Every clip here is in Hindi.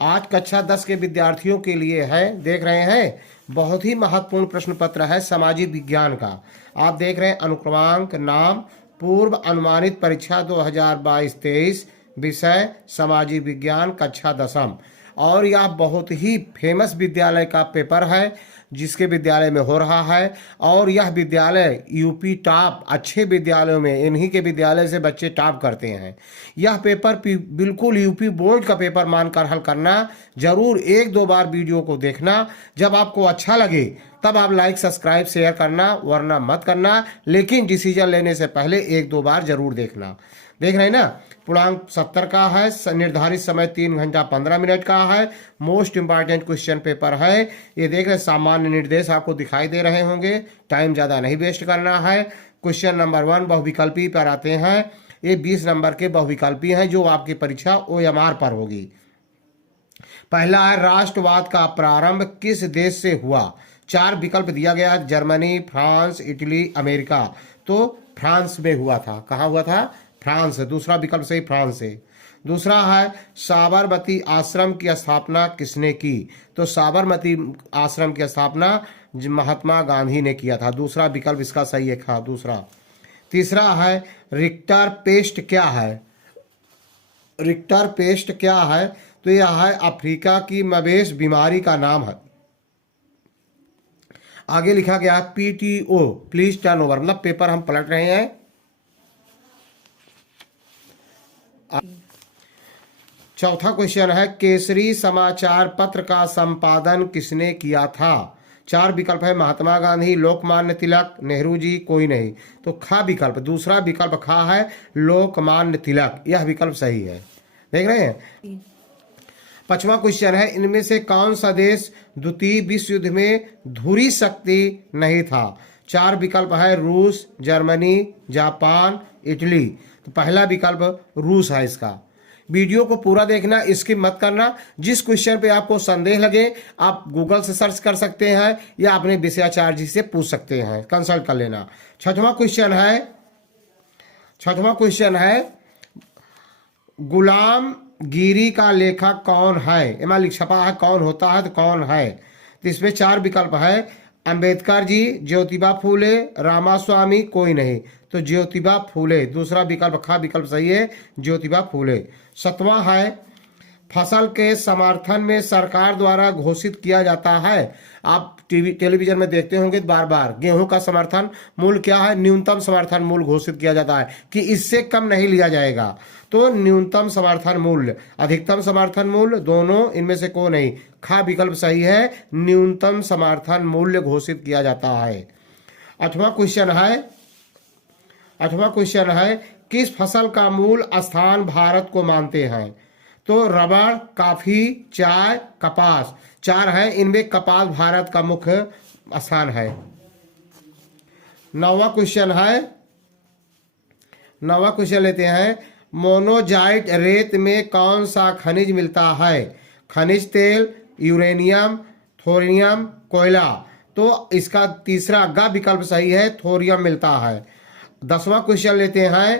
आज कक्षा 10 के विद्यार्थियों के लिए है, देख रहे हैं, बहुत ही महत्वपूर्ण प्रश्न पत्र है सामाजिक विज्ञान का। आप देख रहे हैं अनुक्रमांक, नाम, पूर्व अनुमानित परीक्षा 2022-23, विषय सामाजिक विज्ञान, कक्षा 10। और यह बहुत ही फेमस विद्यालय का पेपर है जिसके विद्यालय में हो रहा है। और यह विद्यालय यूपी टॉप, अच्छे विद्यालयों में इन्हीं के विद्यालय से बच्चे टॉप करते हैं। यह पेपर बिल्कुल यूपी बोर्ड का पेपर मानकर हल करना। जरूर 1-2 बार वीडियो को देखना। जब आपको अच्छा लगे तब आप लाइक, सब्सक्राइब, शेयर करना, वरना मत करना। लेकिन डिसीजन लेने से पहले 1-2 बार जरूर देखना। देख रहे हैं ना, पूर्णांक 70 का है, निर्धारित समय 3 घंटा 15 मिनट का है। मोस्ट इंपॉर्टेंट क्वेश्चन पेपर है ये। देख रहे, सामान्य निर्देश आपको दिखाई दे रहे होंगे। टाइम ज़्यादा नहीं वेस्ट करना है। क्वेश्चन नंबर 1 बहुविकल्पी पर आते हैं। ये 20 नंबर के बहुविकल्पी हैं जो आपकी परीक्षा OMR पर होगी। पहला है, राष्ट्रवाद का प्रारंभ किस देश से हुआ? 4 विकल्प दिया गया है, जर्मनी, फ्रांस, इटली, अमेरिका। तो फ्रांस में हुआ था। कहाँ हुआ था? फ्रांस। दूसरा विकल्प सही, फ्रांस से। दूसरा है, साबरमती आश्रम की स्थापना किसने की? तो साबरमती आश्रम की स्थापना महात्मा गांधी ने किया था। दूसरा विकल्प इसका सही है, था दूसरा। तीसरा है, रिक्टर पेस्ट क्या है? रिक्टर पेस्ट क्या है? तो यह है अफ्रीका की मवेश बीमारी का नाम है। आगे लिखा गया है PTO, प्लीज टर्न ओवर, मतलब पेपर हम पलट रहे हैं। चौथा क्वेश्चन है, केसरी समाचार पत्र का संपादन किसने किया था? 4 विकल्प है, महात्मा गांधी, लोकमान्य तिलक, नेहरू जी, कोई नहीं। तो खा विकल्प, दूसरा विकल्प खा है, लोकमान्य तिलक, यह विकल्प सही है। देख रहे हैं। 5वां क्वेश्चन है, इनमें से कौन सा देश द्वितीय विश्व युद्ध में धुरी शक्ति नहीं था? 4 विकल्प है, रूस, जर्मनी, जापान, इटली। तो पहला विकल्प रूस है इसका। वीडियो को पूरा देखना, स्किप मत करना। जिस क्वेश्चन पे आपको संदेह लगे आप गूगल से सर्च कर सकते हैं या अपने विषयाचार्य जी से पूछ सकते हैं, कंसल्ट कर लेना। 6वां क्वेश्चन है, गुलामगिरी का लेखक कौन है? इमा छपा है कौन होता है, तो कौन है? तो इसमें 4 विकल्प है, अंबेडकर जी, ज्योतिबा फूले, रामास्वामी, कोई नहीं। तो ज्योतिबा फूले, दूसरा विकल्प खा विकल्प सही है, ज्योतिबा फूले। 7वां है, फसल के समर्थन में सरकार द्वारा घोषित किया जाता है। आप टेलीविजन में देखते होंगे बार बार, गेहूं का समर्थन मूल्य क्या है? न्यूनतम समर्थन मूल्य घोषित किया जाता है कि इससे कम नहीं लिया जाएगा। तो न्यूनतम समर्थन मूल्य, अधिकतम समर्थन मूल्य, दोनों इनमें से कोई नहीं। खा विकल्प सही है, न्यूनतम समर्थन मूल्य घोषित किया जाता है। 8वां क्वेश्चन है, किस फसल का मूल स्थान भारत को मानते हैं? तो रबड़, कॉफी, चाय, कपास। 4 है, इनमें कपास भारत का मुख्य स्थान है। 9वां क्वेश्चन लेते हैं, मोनोजाइट रेत में कौन सा खनिज मिलता है? खनिज तेल, यूरेनियम, थोरियम, कोयला। तो इसका तीसरा ग विकल्प सही है, थोरियम मिलता है। 10वां क्वेश्चन लेते हैं,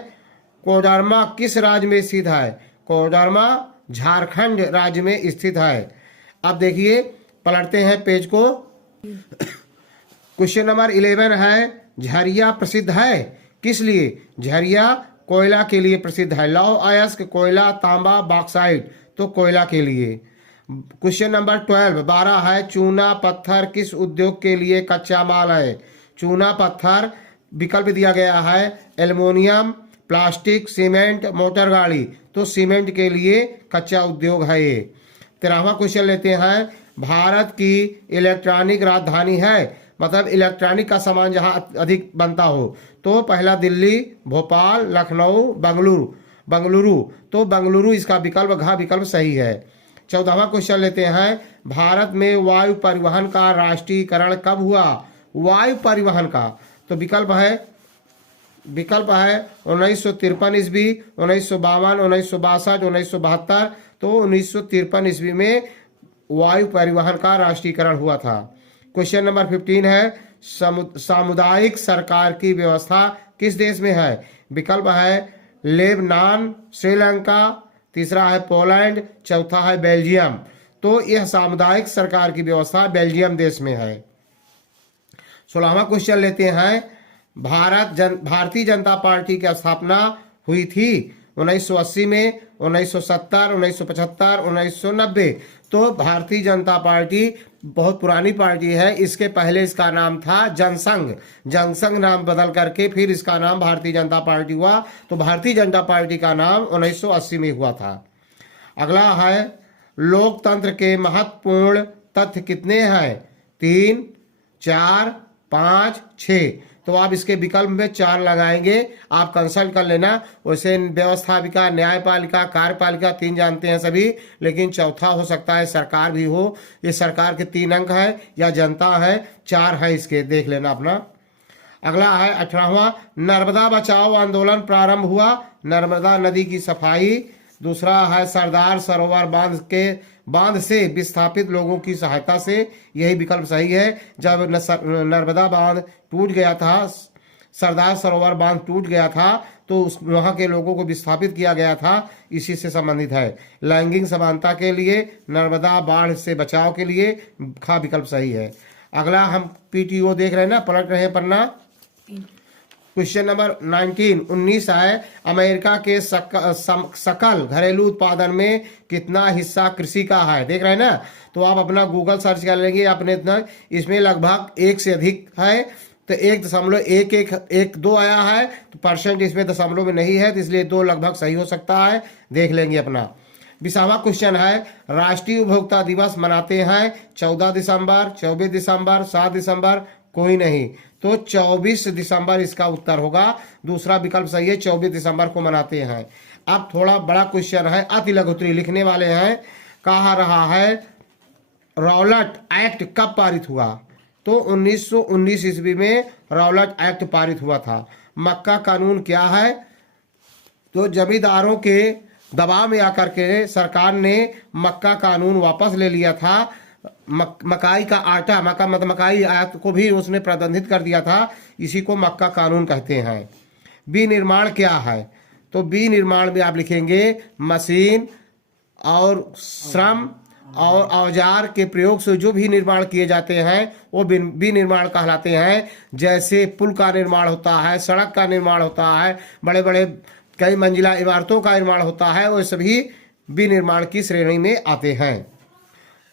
कोडरमा किस राज्य में स्थित है? कोडरमा झारखंड राज्य में स्थित है। अब देखिए, पलटते हैं पेज को। क्वेश्चन नंबर 11 है, झरिया प्रसिद्ध है किस लिए? झरिया कोयला के लिए प्रसिद्ध है। लौह अयस्क, कोयला, तांबा, बॉक्साइट। तो कोयला के लिए। क्वेश्चन नंबर 12 है, चूना पत्थर किस उद्योग के लिए कच्चा माल है? चूना पत्थर विकल्प दिया गया है, एल्युमिनियम, प्लास्टिक, सीमेंट, मोटर गाड़ी। तो सीमेंट के लिए कच्चा उद्योग है ये। 13वां क्वेश्चन लेते हैं, भारत की इलेक्ट्रॉनिक राजधानी है, मतलब इलेक्ट्रॉनिक का सामान जहां अधिक बनता हो। तो पहला दिल्ली, भोपाल, लखनऊ, बंगलुरु। तो बंगलुरु इसका विकल्प घ विकल्प सही है। 14वां क्वेश्चन लेते हैं, भारत में वायु परिवहन का राष्ट्रीयकरण कब हुआ? वायु परिवहन का तो विकल्प है 1953 ईस्वी, 1952, 1962, 1972। तो 1953 ईस्वी में वायु परिवहन का राष्ट्रीयकरण हुआ था। क्वेश्चन नंबर 15 है, सामुदायिक सरकार की व्यवस्था किस देश में है? विकल्प है लेबनान, श्रीलंका, तीसरा है पोलैंड, चौथा है बेल्जियम। तो यह सामुदायिक सरकार की व्यवस्था बेल्जियम देश में है। 16वां क्वेश्चन लेते हैं। भारतीय जनता पार्टी की स्थापना हुई थी 1980 में, 1970, 1975, 1990। तो भारतीय जनता पार्टी बहुत पुरानी पार्टी है। इसके पहले इसका नाम था जनसंघ। जनसंघ नाम बदल करके फिर इसका नाम भारतीय जनता पार्टी हुआ। तो भारतीय जनता पार्टी का नाम 1980 में हुआ था। अगला है लोकतंत्र के महत्वपूर्ण तथ्य कितने हैं? 3, 4, 5, 6। तो आप इसके विकल्प में 4 लगाएंगे। आप कंसल्ट कर लेना। वैसे व्यवस्थापिका, न्यायपालिका, कार्यपालिका 3 जानते हैं सभी, लेकिन चौथा हो सकता है सरकार भी हो। ये सरकार के 3 अंक है या जनता है, 4 है इसके, देख लेना अपना। अगला है 18वां, नर्मदा बचाओ आंदोलन प्रारंभ हुआ। नर्मदा नदी की सफाई। दूसरा है सरदार सरोवर बांध से विस्थापित लोगों की सहायता से। यही विकल्प सही है। जब नर्मदा बांध टूट गया था, सरदार सरोवर बांध टूट गया था, तो वहां के लोगों को विस्थापित किया गया था। इसी से संबंधित है। लैंगिक समानता के लिए, नर्मदा बाढ़ से बचाव के लिए खा विकल्प सही है। अगला हम पीटीओ देख रहे हैं ना, पलट रहे हैं पन्ना। क्वेश्चन नंबर 19 है। अमेरिका के सकल घरेलू उत्पादन में कितना हिस्सा कृषि का है? देख रहे हैं ना। तो आप अपना गूगल सर्च कर लेंगे अपने इतना, इसमें लगभग 1 से अधिक है। तो 1.1112 आया है। तो परसेंट इसमें दशमलव में नहीं है, तो इसलिए 2 लगभग सही हो सकता है। देख लेंगे अपना। 20वां क्वेश्चन है। राष्ट्रीय उपभोक्ता दिवस मनाते हैं 14 दिसंबर, 24 दिसंबर, 7 दिसंबर, कोई नहीं। तो 24 दिसंबर इसका उत्तर होगा। दूसरा विकल्प सही है, 24 दिसंबर को मनाते हैं। अब थोड़ा बड़ा क्वेश्चन है, अति लघु उत्तरीय लिखने वाले हैं। कहा रहा है रॉलेट एक्ट कब पारित हुआ? तो 1919 ईस्वी में रॉलेट एक्ट पारित हुआ था। मक्का कानून क्या है? तो जमींदारों के दबाव में आकर के सरकार ने मक्का कानून वापस ले लिया था। मकाई का आटा, मकाई आयत को भी उसने प्रतिबंधित कर दिया था। इसी को मक्का कानून कहते हैं। विनिर्माण क्या है? तो विनिर्माण में आप लिखेंगे मशीन और श्रम और औजार के प्रयोग से जो भी निर्माण किए जाते हैं वो विनिर्माण कहलाते हैं। जैसे पुल का निर्माण होता है, सड़क का निर्माण होता है, बड़े बड़े कई मंजिला इमारतों का निर्माण होता है, वो सभी विनिर्माण की श्रेणी में आते हैं।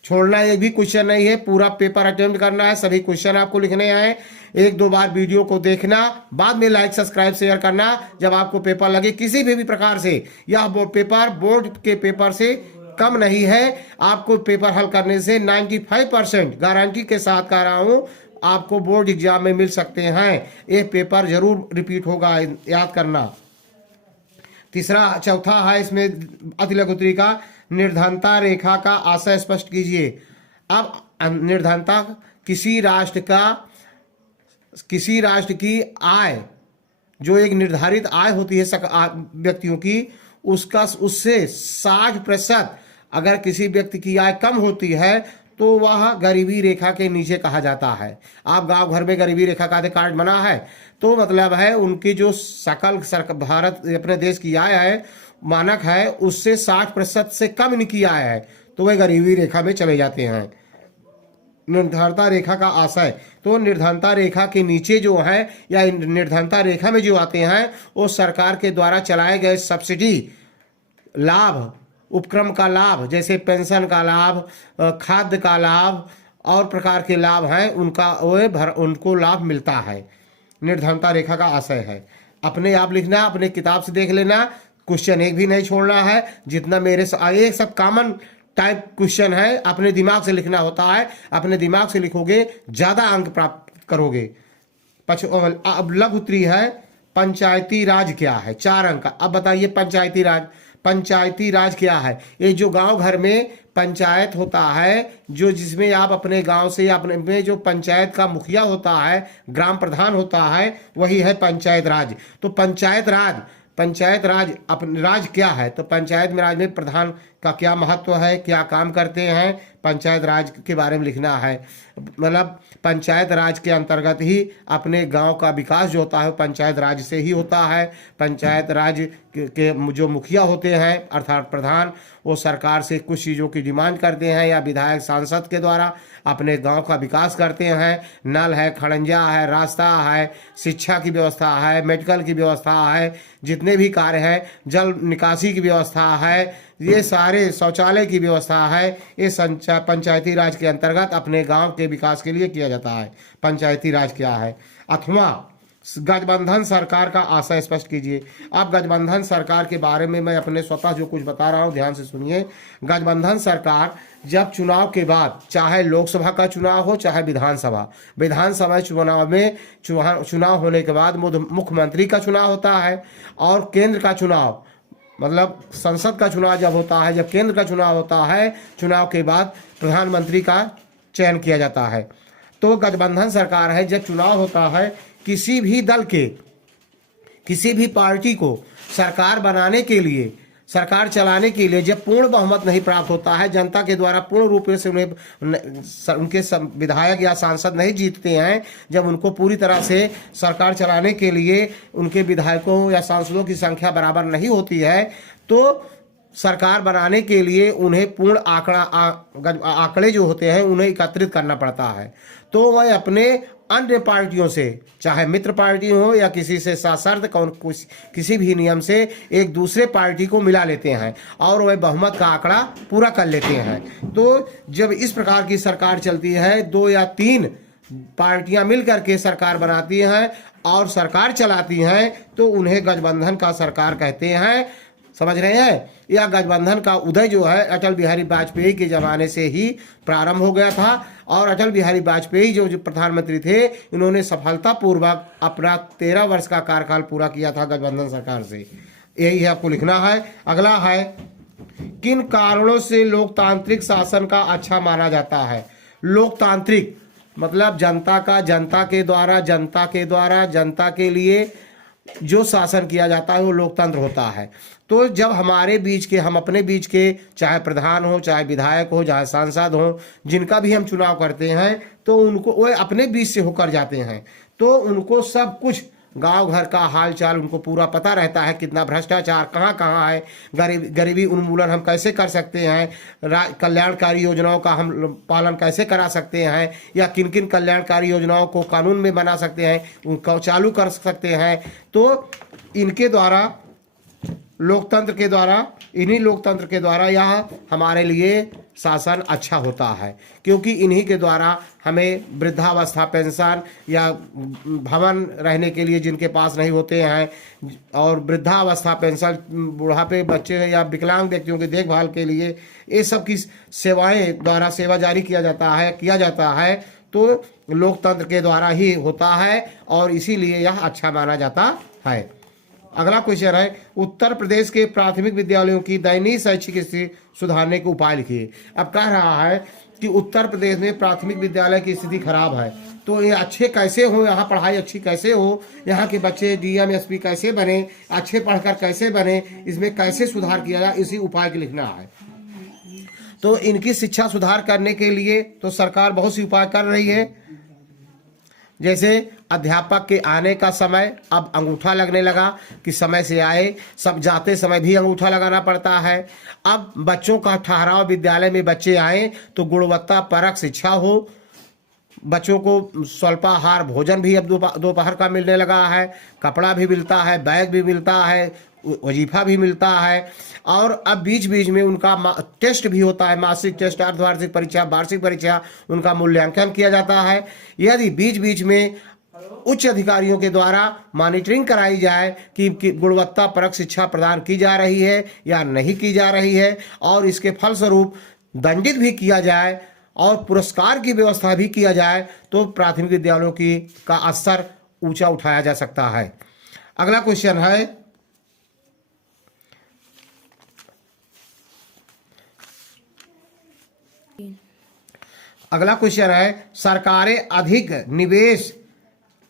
छोड़ना एक भी क्वेश्चन नहीं है, पूरा पेपर अटेम्प्ट करना है। सभी क्वेश्चन आपको लिखने हैं। 1-2 बार वीडियो को देखना, बाद में लाइक, सब्सक्राइब, शेयर करना। जब आपको पेपर लगे किसी भी प्रकार से, यह पेपर बोर्ड के पेपर से कम नहीं है। आपको पेपर हल करने से 95% गारंटी के साथ कह रहा हूं, आपको बोर्ड एग्जाम में मिल सकते हैं। ये पेपर जरूर रिपीट होगा, याद करना। चौथा है इसमें अति लघु उत्तरीय का, निर्धनता रेखा का आशय स्पष्ट कीजिए। अब निर्धनता किसी राष्ट्र की आय, जो एक निर्धारित आय होती है व्यक्तियों की, उससे 60% अगर किसी व्यक्ति की आय कम होती है तो वह गरीबी रेखा के नीचे कहा जाता है। आप गांव घर में गरीबी रेखा का कार्ड बना है, तो मतलब है उनकी जो सकल भारत अपने देश की आय है, मानक है, उससे 60% से कम इनकी आय है, तो वह गरीबी रेखा में चले जाते हैं। निर्धनता रेखा का आशय, तो निर्धनता रेखा के नीचे जो है या निर्धनता रेखा में जो आते हैं, वो सरकार के द्वारा चलाए गए सब्सिडी लाभ, उपक्रम का लाभ, जैसे पेंशन का लाभ, खाद्य का लाभ और प्रकार के लाभ हैं, उनको लाभ मिलता है। निर्धनता रेखा का आशय है। अपने आप लिखना, अपने किताब से देख लेना, क्वेश्चन एक भी नहीं छोड़ना है। जितना मेरे से सब कॉमन टाइप क्वेश्चन है, अपने दिमाग से लिखना होता है। अपने दिमाग से लिखोगे ज्यादा अंक प्राप्त करोगे। अब लघु उत्तरीय है, पंचायती राज क्या है? 4 अंक का। अब बताइए पंचायती राज क्या है? ये जो गांव घर में पंचायत होता है, जो जिसमें आप अपने गांव से अपने में जो पंचायत का मुखिया होता है, ग्राम प्रधान होता है, वही है पंचायत राज। तो पंचायत राज अपने राज क्या है? तो पंचायत में राज में प्रधान का क्या महत्व है, क्या काम करते हैं, पंचायत राज के बारे में लिखना है। मतलब पंचायत राज के अंतर्गत ही अपने गांव का विकास जो होता है पंचायत राज से ही होता है। पंचायत राज के जो मुखिया होते हैं अर्थात प्रधान, वो सरकार से कुछ चीज़ों की डिमांड करते हैं या विधायक सांसद के द्वारा अपने गांव का विकास करते हैं। नल है, खड़ंजा है, रास्ता है, शिक्षा की व्यवस्था है, मेडिकल की व्यवस्था है, जितने भी कार्य हैं, जल निकासी की व्यवस्था है, ये सारे शौचालय की व्यवस्था है, ये पंचायती राज के अंतर्गत अपने गांव के विकास के लिए किया जाता है। पंचायती राज क्या है? अथवा गठबंधन सरकार का आशय स्पष्ट कीजिए। अब गठबंधन सरकार के बारे में मैं अपने स्वतः जो कुछ बता रहा हूं ध्यान से सुनिए। गठबंधन सरकार जब चुनाव के बाद, चाहे लोकसभा का चुनाव हो चाहे विधानसभा चुनाव में चुनाव होने के बाद मुख्यमंत्री का चुनाव होता है, और केंद्र का चुनाव मतलब संसद का चुनाव जब होता है, जब केंद्र का चुनाव होता है, चुनाव के बाद प्रधानमंत्री का चयन किया जाता है। तो गठबंधन सरकार है, जब चुनाव होता है, किसी भी दल के, किसी भी पार्टी को सरकार बनाने के लिए, सरकार चलाने के लिए जब पूर्ण बहुमत नहीं प्राप्त होता है, जनता के द्वारा पूर्ण रूप से उनके विधायक या सांसद नहीं जीतते हैं, जब उनको पूरी तरह से सरकार चलाने के लिए उनके विधायकों या सांसदों की संख्या बराबर नहीं होती है, तो सरकार बनाने के लिए उन्हें पूर्ण आंकड़े जो होते हैं उन्हें एकत्रित करना पड़ता है। तो वह अपने अन्य पार्टियों से, चाहे मित्र पार्टी हो या किसी से सशर्त किसी भी नियम से एक दूसरे पार्टी को मिला लेते हैं और वह बहुमत का आंकड़ा पूरा कर लेते हैं। तो जब इस प्रकार की सरकार चलती है, 2 या 3 पार्टियां मिलकर के सरकार बनाती हैं और सरकार चलाती हैं, तो उन्हें गठबंधन का सरकार कहते हैं। समझ रहे हैं? यह गठबंधन का उदय जो है अटल बिहारी वाजपेयी के ज़माने से ही प्रारंभ हो गया था, और अटल बिहारी वाजपेयी जो प्रधानमंत्री थे, इन्होंने सफलतापूर्वक अपना 13 वर्ष का कार्यकाल पूरा किया था गठबंधन सरकार से। यही है, आपको लिखना है। अगला है, किन कारणों से लोकतांत्रिक शासन का अच्छा माना जाता है? लोकतांत्रिक मतलब जनता का, जनता के द्वारा जनता के लिए जो शासन किया जाता है वो लोकतंत्र होता है। तो जब हमारे बीच के, हम अपने बीच के, चाहे प्रधान हो, चाहे विधायक हो, चाहे सांसद हो, जिनका भी हम चुनाव करते हैं, तो उनको वो अपने बीच से होकर जाते हैं, तो उनको सब कुछ गांव घर का हाल चाल उनको पूरा पता रहता है, कितना भ्रष्टाचार कहाँ कहाँ है, गरीबी उन्मूलन हम कैसे कर सकते हैं, कल्याणकारी योजनाओं का हम पालन कैसे करा सकते हैं, या किन किन कल्याणकारी योजनाओं को कानून में बना सकते हैं, उनको चालू कर सकते हैं। तो इनके द्वारा, लोकतंत्र के द्वारा, इन्हीं लोकतंत्र के द्वारा यह हमारे लिए शासन अच्छा होता है, क्योंकि इन्हीं के द्वारा हमें वृद्धावस्था पेंशन या भवन रहने के लिए जिनके पास नहीं होते हैं, और वृद्धावस्था पेंशन, बुढ़ापे बच्चे या विकलांग व्यक्तियों की देखभाल के लिए, ये सब की सेवाएं द्वारा सेवा जारी किया जाता है। तो लोकतंत्र के द्वारा ही होता है और इसीलिए यह अच्छा माना जाता है। अगला क्वेश्चन है, उत्तर प्रदेश के प्राथमिक विद्यालयों की दयनीय शैक्षिक स्थिति सुधारने के उपाय लिखिए। अब कह रहा है कि उत्तर प्रदेश में प्राथमिक विद्यालय की स्थिति खराब है, तो ये अच्छे कैसे हो, यहाँ पढ़ाई अच्छी कैसे हो, यहाँ के बच्चे डीएम एसपी कैसे बने, अच्छे पढ़कर कैसे बने, इसमें कैसे सुधार किया जाए, इसी उपाय के लिखना है। तो इनकी शिक्षा सुधार करने के लिए तो सरकार बहुत सी उपाय कर रही है। जैसे अध्यापक के आने का समय अब अंगूठा लगने लगा कि समय से आए, सब जाते समय भी अंगूठा लगाना पड़ता है। अब बच्चों का ठहराव, विद्यालय में बच्चे आए तो गुणवत्ता परक शिक्षा हो, बच्चों को स्वल्पाहार भोजन भी अब दोपहर का मिलने लगा है, कपड़ा भी मिलता है, बैग भी मिलता है, वजीफा भी मिलता है, और अब बीच बीच में उनका टेस्ट भी होता है, मासिक टेस्ट, अर्धवार्षिक परीक्षा, वार्षिक परीक्षा, उनका मूल्यांकन किया जाता है। यदि बीच बीच में उच्च अधिकारियों के द्वारा मॉनिटरिंग कराई जाए कि गुणवत्ता परक शिक्षा प्रदान की जा रही है या नहीं की जा रही है, और इसके फलस्वरूप दंडित भी किया जाए और पुरस्कार की व्यवस्था भी किया जाए, तो प्राथमिक विद्यालयों का स्तर ऊंचा उठाया जा सकता है। अगला क्वेश्चन है,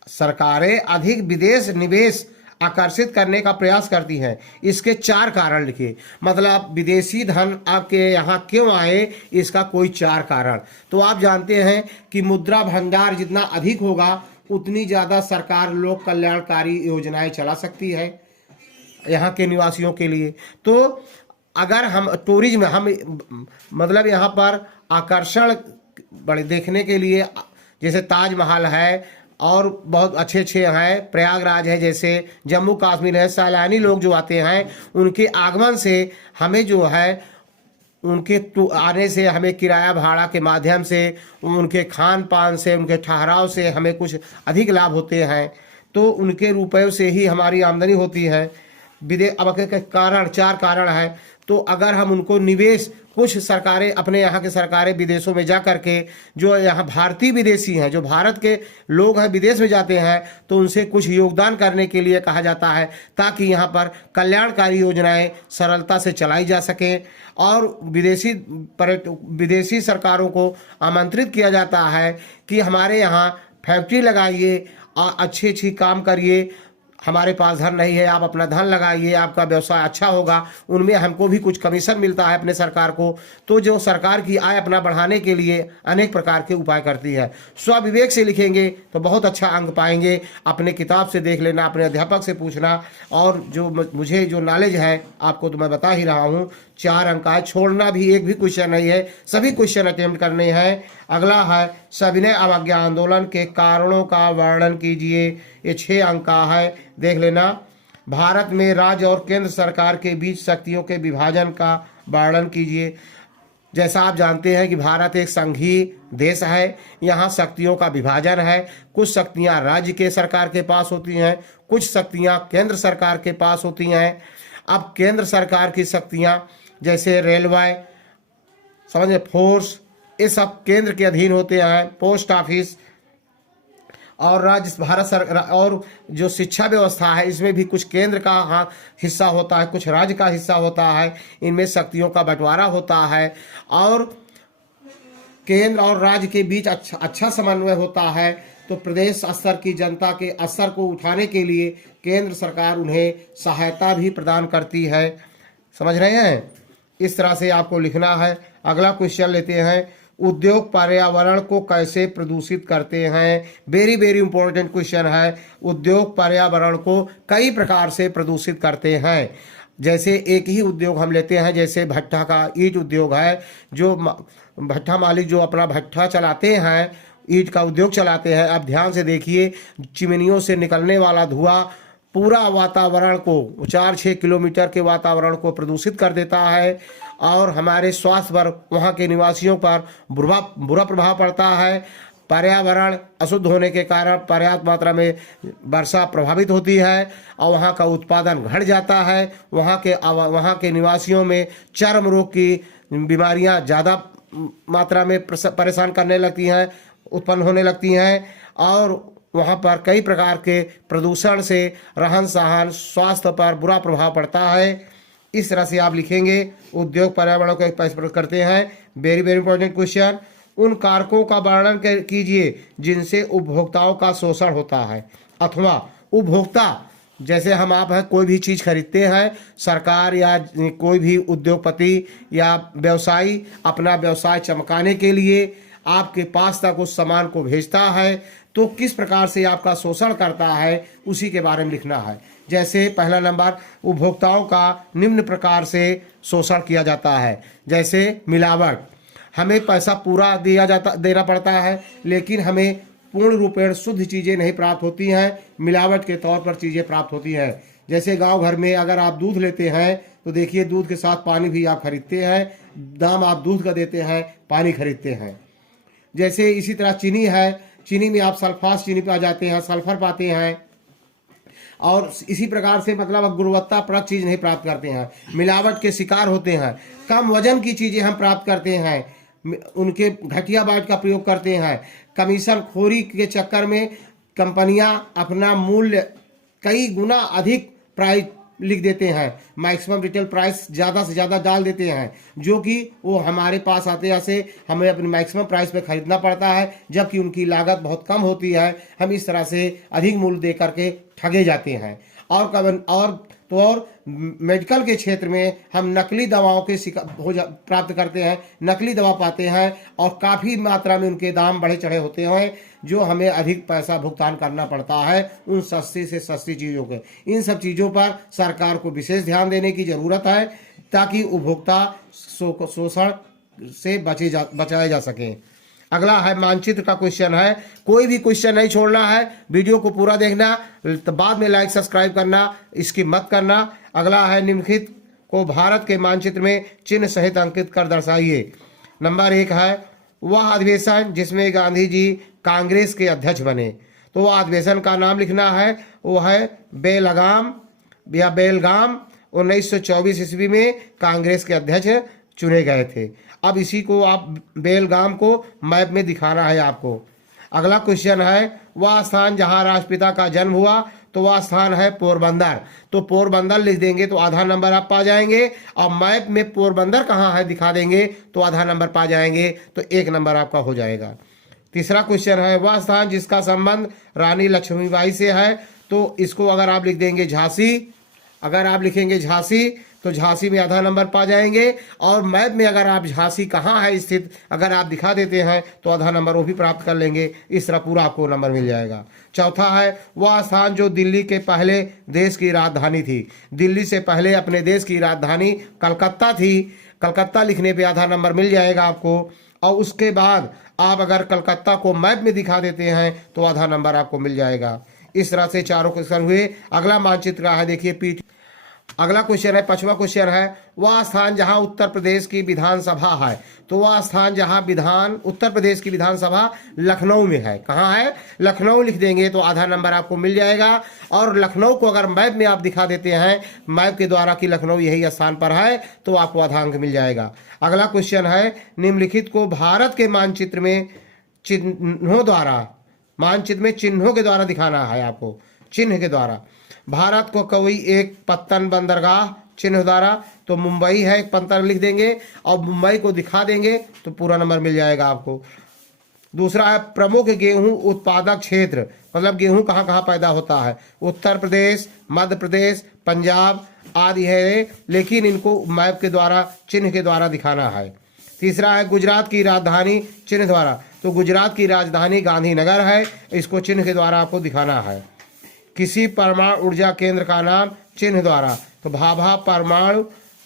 सरकारें अधिक विदेश निवेश आकर्षित करने का प्रयास करती हैं। इसके 4 कारण लिखिए, मतलब विदेशी धन आपके यहाँ क्यों आए, इसका कोई 4 कारण। तो आप जानते हैं कि मुद्रा भंडार जितना अधिक होगा उतनी ज़्यादा सरकार लोक कल्याणकारी योजनाएं चला सकती है यहाँ के निवासियों के लिए। तो अगर हम टूरिज्म हम मतलब यहाँ पर आकर्षण बड़े देखने के लिए, जैसे ताजमहल है और बहुत अच्छे अच्छे हैं, प्रयागराज है, जैसे जम्मू कश्मीर है, सैलानी लोग जो आते हैं उनके आगमन से हमें जो है उनके आने से हमें किराया भाड़ा के माध्यम से, उनके खान पान से, उनके ठहराव से हमें कुछ अधिक लाभ होते हैं। तो उनके रुपयों से ही हमारी आमदनी होती है। अब के कारण 4 कारण है। तो अगर हम उनको निवेश, कुछ सरकारें अपने यहाँ के सरकारें विदेशों में जा करके, जो यहाँ भारतीय विदेशी हैं, जो भारत के लोग हैं विदेश में जाते हैं, तो उनसे कुछ योगदान करने के लिए कहा जाता है ताकि यहाँ पर कल्याणकारी योजनाएं सरलता से चलाई जा सकें। और विदेशी सरकारों को आमंत्रित किया जाता है कि हमारे यहाँ फैक्ट्री लगाइए और अच्छी अच्छी काम करिए, हमारे पास धन नहीं है, आप अपना धन लगाइए, आपका व्यवसाय अच्छा होगा। उनमें हमको भी कुछ कमीशन मिलता है अपने सरकार को। तो जो सरकार की आय अपना बढ़ाने के लिए अनेक प्रकार के उपाय करती है। स्वविवेक से लिखेंगे तो बहुत अच्छा अंक पाएंगे। अपने किताब से देख लेना, अपने अध्यापक से पूछना, और जो मुझे जो नॉलेज है आपको तो मैं बता ही रहा हूँ। 4 अंक है, छोड़ना भी एक भी क्वेश्चन नहीं है, सभी क्वेश्चन अटेम्प्ट करने हैं। अगला है सविनय अवज्ञा आंदोलन के कारणों का वर्णन कीजिए। ये 6 अंक का है, देख लेना। भारत में राज्य और केंद्र सरकार के बीच शक्तियों के विभाजन का वर्णन कीजिए। जैसा आप जानते हैं कि भारत एक संघीय देश है, यहाँ शक्तियों का विभाजन है। कुछ शक्तियाँ राज्य के सरकार के पास होती हैं, कुछ शक्तियाँ केंद्र सरकार के पास होती हैं। अब केंद्र सरकार की शक्तियाँ जैसे रेलवे, समझे, फोर्स, ये सब केंद्र के अधीन होते हैं, पोस्ट ऑफिस। और राज्य भारत सरकार, और जो शिक्षा व्यवस्था है इसमें भी कुछ केंद्र का हिस्सा होता है, कुछ राज्य का हिस्सा होता है। इनमें शक्तियों का बंटवारा होता है और केंद्र और राज्य के बीच अच्छा समन्वय होता है। तो प्रदेश स्तर की जनता के स्तर को उठाने के लिए केंद्र सरकार उन्हें सहायता भी प्रदान करती है। समझ रहे हैं? इस तरह से आपको लिखना है। अगला क्वेश्चन लेते हैं, उद्योग पर्यावरण को कैसे प्रदूषित करते हैं। वेरी वेरी इंपॉर्टेंट क्वेश्चन है। उद्योग पर्यावरण को कई प्रकार से प्रदूषित करते हैं। जैसे एक ही उद्योग हम लेते हैं, जैसे भट्ठा का ईंट उद्योग है, जो भट्ठा मालिक जो अपना भट्ठा चलाते हैं, ईंट का उद्योग चलाते हैं। अब ध्यान से देखिए, चिमनियों से निकलने वाला धुआं पूरा वातावरण को 4-6 किलोमीटर के वातावरण को प्रदूषित कर देता है और हमारे स्वास्थ्य पर, वहाँ के निवासियों पर बुरा प्रभाव पड़ता है। पर्यावरण अशुद्ध होने के कारण पर्याप्त मात्रा में वर्षा प्रभावित होती है और वहाँ का उत्पादन घट जाता है। वहाँ के निवासियों में चर्म रोग की बीमारियाँ ज़्यादा मात्रा में परेशान करने लगती हैं, उत्पन्न होने लगती हैं। और वहाँ पर कई प्रकार के प्रदूषण से रहन सहन, स्वास्थ्य पर बुरा प्रभाव पड़ता है। इस तरह से आप लिखेंगे, उद्योग पर्यावरण को कैसे करते हैं। Very very important question. उन कारकों का वर्णन कीजिए जिनसे उपभोक्ताओं का शोषण होता है। अथवा उपभोक्ता, जैसे हम आप हैं, कोई भी चीज़ खरीदते हैं, सरकार या कोई भी उद्योगपति या व्यवसायी अपना व्यवसाय चमकाने के लिए आपके पास तक उस सामान को भेजता है, तो किस प्रकार से आपका शोषण करता है उसी के बारे में लिखना है। जैसे पहला नंबर, उपभोक्ताओं का निम्न प्रकार से शोषण किया जाता है। जैसे मिलावट, हमें पैसा पूरा देना पड़ता है, लेकिन हमें पूर्ण रूपेण शुद्ध चीज़ें नहीं प्राप्त होती हैं, मिलावट के तौर पर चीज़ें प्राप्त होती हैं। जैसे गांव घर में अगर आप दूध लेते हैं तो देखिए, दूध के साथ पानी भी आप खरीदते हैं, दाम आप दूध का देते हैं, पानी खरीदते हैं। जैसे इसी तरह चीनी है, चीनी में आप सल्फास चीनी पा जाते हैं, सल्फर पाते हैं, और इसी प्रकार से मतलब गुणवत्ताप्रद चीज़ नहीं प्राप्त करते हैं, मिलावट के शिकार होते हैं। कम वजन की चीज़ें हम प्राप्त करते हैं, उनके घटिया बाट का प्रयोग करते हैं। कमीशन खोरी के चक्कर में कंपनियां अपना मूल्य कई गुना अधिक प्राइस लिख देते हैं, मैक्सिमम रिटेल प्राइस ज़्यादा से ज़्यादा डाल देते हैं, जो कि वो हमारे पास आते आते हमें अपनी मैक्सिमम प्राइस पे खरीदना पड़ता है, जबकि उनकी लागत बहुत कम होती है। हम इस तरह से अधिक मूल्य दे करके ठगे जाते हैं। और मेडिकल के क्षेत्र में हम नकली दवाओं के प्राप्त करते हैं, नकली दवा पाते हैं और काफ़ी मात्रा में उनके दाम बढ़े चढ़े होते हैं, जो हमें अधिक पैसा भुगतान करना पड़ता है उन सस्ती से सस्ती चीज़ों के। इन सब चीज़ों पर सरकार को विशेष ध्यान देने की ज़रूरत है ताकि उपभोक्ता शोषण से बचाए जा सके। अगला है मानचित्र का क्वेश्चन है, कोई भी क्वेश्चन नहीं छोड़ना है, वीडियो को पूरा देखना, तो बाद में लाइक सब्सक्राइब करना, इसकी मत करना। अगला है निम्नलिखित को भारत के मानचित्र में चिन्ह सहित अंकित कर दर्शाइए। नंबर 1 है वह अधिवेशन जिसमें गांधी जी कांग्रेस के अध्यक्ष बने, तो वह अधिवेशन का नाम लिखना है, वो है बेलगाम 1924 ईस्वी में कांग्रेस के अध्यक्ष चुने गए थे। अब इसी को आप बेलगाम को मैप में दिखाना है आपको। अगला क्वेश्चन है वह स्थान जहां राष्ट्रपिता का जन्म हुआ, तो वह स्थान है पोरबंदर, तो पोरबंदर लिख देंगे तो आधा नंबर आप पा जाएंगे। और मैप में पोरबंदर कहाँ है दिखा देंगे तो आधा नंबर पा जाएंगे, तो 1 नंबर आपका हो जाएगा। तीसरा क्वेश्चन है वह स्थान जिसका संबंध रानी लक्ष्मीबाई से है, तो इसको अगर आप लिख देंगे झांसी, अगर आप लिखेंगे झांसी तो झांसी में आधा नंबर पा जाएंगे। और मैप में अगर आप झांसी कहाँ है स्थित अगर आप दिखा देते हैं तो आधा नंबर वो भी प्राप्त कर लेंगे। इस तरह पूरा आपको नंबर मिल जाएगा। चौथा है वह स्थान जो दिल्ली के पहले देश की राजधानी थी, दिल्ली से पहले अपने देश की राजधानी कलकत्ता थी, कलकत्ता लिखने पे आधा नंबर मिल जाएगा आपको। और उसके बाद आप अगर कलकत्ता को मैप में दिखा देते हैं तो आधा नंबर आपको मिल जाएगा। इस तरह से चारों क्वेश्चन हुए। अगला मानचित्र का है देखिए पीठ। अगला क्वेश्चन है 5वां क्वेश्चन है वह स्थान जहां उत्तर प्रदेश की विधानसभा है, तो वह स्थान जहां उत्तर प्रदेश की विधानसभा लखनऊ में है। कहाँ है? लखनऊ लिख देंगे तो आधा नंबर आपको मिल जाएगा। और लखनऊ को अगर मैप में आप दिखा देते हैं मैप के द्वारा कि लखनऊ यही स्थान पर है तो आपको आधा अंक मिल जाएगा। अगला क्वेश्चन है निम्नलिखित को भारत के मानचित्र में चिन्हों के द्वारा दिखाना है आपको, चिन्ह के द्वारा। भारत को कोई एक पत्तन बंदरगाह चिन्ह द्वारा, तो मुंबई है एक पत्तन लिख देंगे और मुंबई को दिखा देंगे तो पूरा नंबर मिल जाएगा आपको। दूसरा है प्रमुख गेहूं उत्पादक क्षेत्र, मतलब गेहूं कहाँ कहाँ पैदा होता है, उत्तर प्रदेश, मध्य प्रदेश, पंजाब आदि है, लेकिन इनको मैप के द्वारा चिन्ह के द्वारा दिखाना है। तीसरा है गुजरात की राजधानी चिन्ह द्वारा, तो गुजरात की राजधानी गांधीनगर है, इसको चिन्ह के द्वारा आपको दिखाना है। किसी परमाणु ऊर्जा केंद्र का नाम चिन्ह द्वारा, तो भाभा परमाणु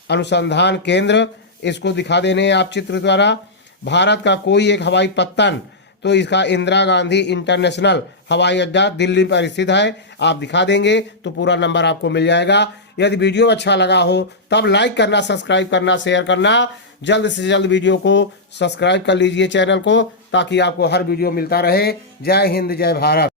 अनुसंधान केंद्र, इसको दिखा देने आप चित्र द्वारा। भारत का कोई एक हवाई पत्तन, तो इसका इंदिरा गांधी इंटरनेशनल हवाई अड्डा दिल्ली पर स्थित है, आप दिखा देंगे तो पूरा नंबर आपको मिल जाएगा। यदि वीडियो अच्छा लगा हो तब लाइक करना, सब्सक्राइब करना, शेयर करना। जल्द से जल्द वीडियो को सब्सक्राइब कर लीजिए चैनल को, ताकि आपको हर वीडियो मिलता रहे। जय हिंद, जय भारत।